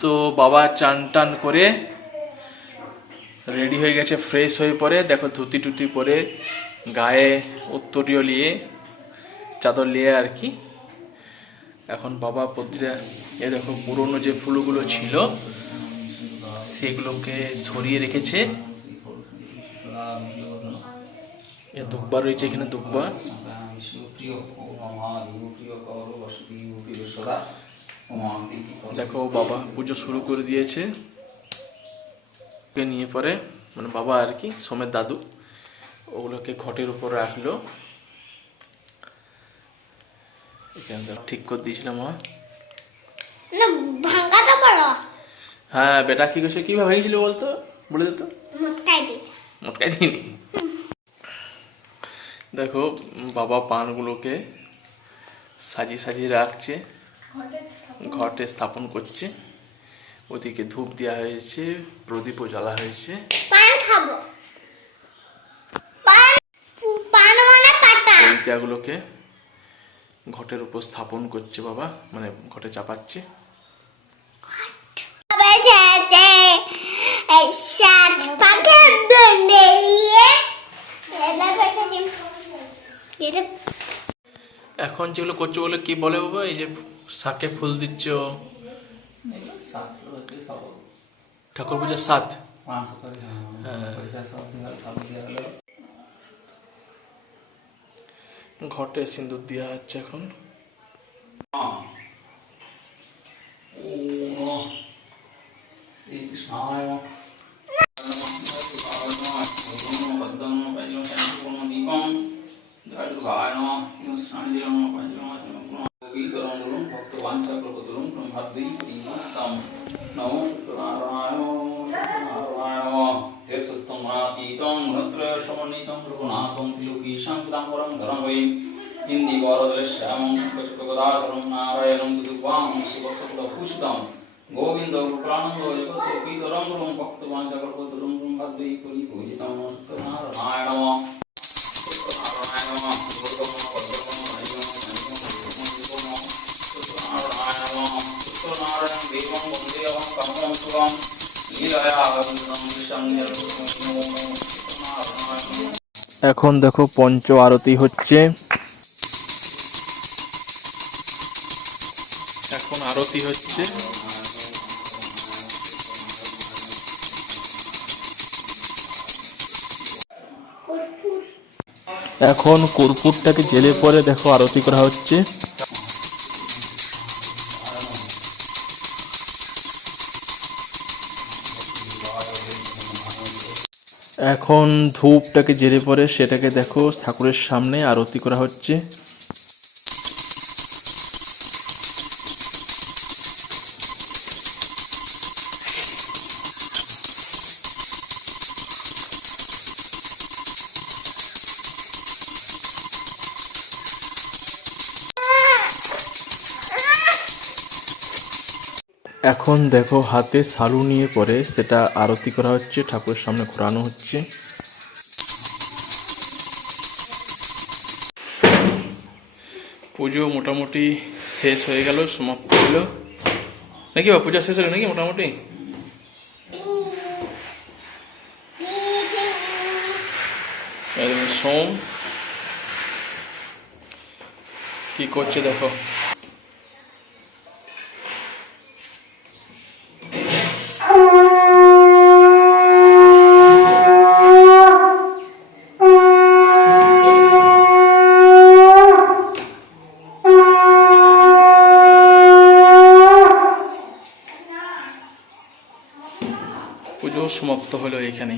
তো বাবা চান টান করে রেডি হয়ে গেছে, ফ্রেশ হয়ে পরে দেখো ধুতি টুতি পরে গায়ে উত্তরীয় নিয়ে চাদর নিয়ে আর কি। এখন বাবা প্রতিটা এ দেখো পুরনো যে ফুলগুলো ছিল সেগুলোকে সরিয়ে রেখেছে। এ দুব্বা রয়েছে এখানে, দুব্বা। দেখো বাবা পুজো শুরু করে দিয়েছে। নিয়ে পরে মানে বাবা আর কি সোমের দাদু ওগুলোকে ঘটের উপর রাখলো। ঠিক করে দিয়েছিলাম মা। হ্যাঁ বেটা কি করছে, কিভাবে ভেঙেছিল বলতো, বলে দিত। মটকাই দিইনি। দেখো বাবা পানগুলোকে সাজিয়ে সাজিয়ে রাখছে, ঘটে স্থাপন করছে। ওদিকে ধূপ দেওয়া হয়েছে, প্রদীপও জ্বালা হয়েছে। গুলোকে ঘটের উপর স্থাপন করছে বাবা, মানে ঘটে চাপাচ্ছে। এখন যেগুলো করছো বলে কি বলে বাবা, এই যে শাকে ফুল দিচ্ছ, ঠাকুর পূজার সাথ। ঘটে সিন্দুর দেওয়া হচ্ছে এখন। Indi Varadrisham Pachukadaram Narayanam Tudupam Sivasakulapushtam Govindo Pranando Yagato Pitaram Rum Bhaktavan Jagarpaturum Bhadvi Puri Pujitam Narayanama এখন দেখো পঞ্চ আরতি হচ্ছে। এখন আরতি হচ্ছে। এখন কর্পূরটাকে জেলে পরে দেখো আরতি করা হচ্ছে। এখন ধূপটাকে জেলে পরে সেটাকে দেখো ঠাকুরের সামনে আরতি করা হচ্ছে। এখন দেখো হাতে শালু নিয়ে পরে সেটা আরতি করা হচ্ছে, ঠাকুরের সামনে ঘোরানো হচ্ছে। পুজো মোটামুটি শেষ হয়ে গেল, সমাপ্ত হলো নাকি বা পূজা শেষ হলো নাকি মোটামুটি। সোম কি করছে দেখো। পুজো সমাপ্ত হলো এখানে।